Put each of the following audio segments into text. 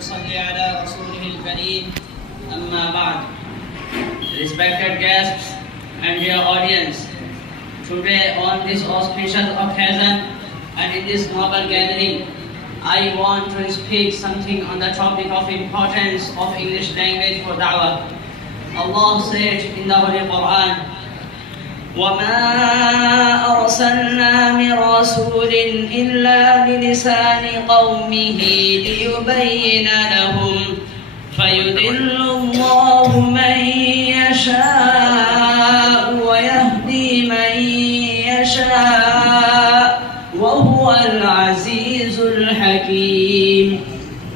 ونصلي على رسوله الكريم أما بعد. Respected guests and dear audience, today on this auspicious occasion and in this noble gathering, I want to speak something on the topic of importance of English language for da'wah. Allah said in the Holy Quran, وَمَا أَرْسَلْنَا مِن رَّسُولٍ إِلَّا بِلِسَانِ قَوْمِهِ لِيُبَيِّنَ لَهُمْ فَيُضِلُّ اللَّهُ مَن يَشَاءُ وَيَهْدِي مَن يَشَاءُ وَهُوَ الْعَزِيزُ الْحَكِيمُ.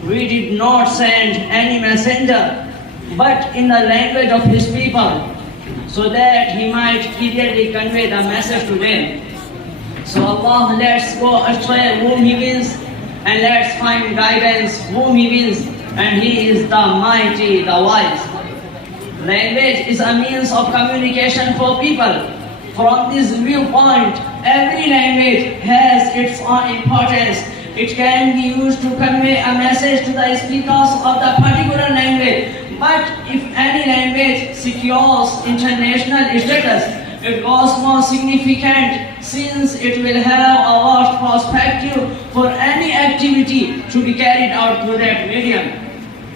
We did not send any messenger but in the language of his people, so that he might clearly convey the message to them. So Allah lets go astray whom He wills, and lets find guidance whom He wills, and He is the mighty, the wise. Language is a means of communication for people. From this viewpoint, every language has its own importance. It can be used to convey a message to the speakers of the particular language. But if any language secures international status, it was more significant, since it will have a vast perspective for any activity to be carried out through that medium.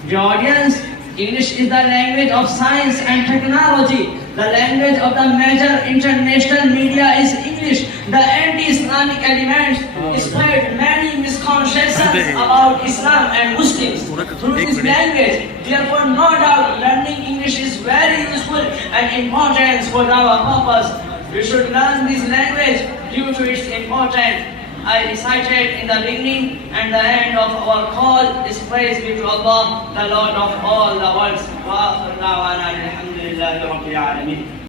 The audience, English is the language of science and technology. The language of the major international media is English. The anti-Islamic elements spread many misconceptions about Islam and Muslims through this language. Therefore, no doubt, learning English is very useful and important for our purpose. We should learn this language due to its importance. I recited in the beginning and the end of our call is praise be to Allah, the Lord of all the worlds. Wa akhiru da'wana alhamdulillahi rabbil alamin.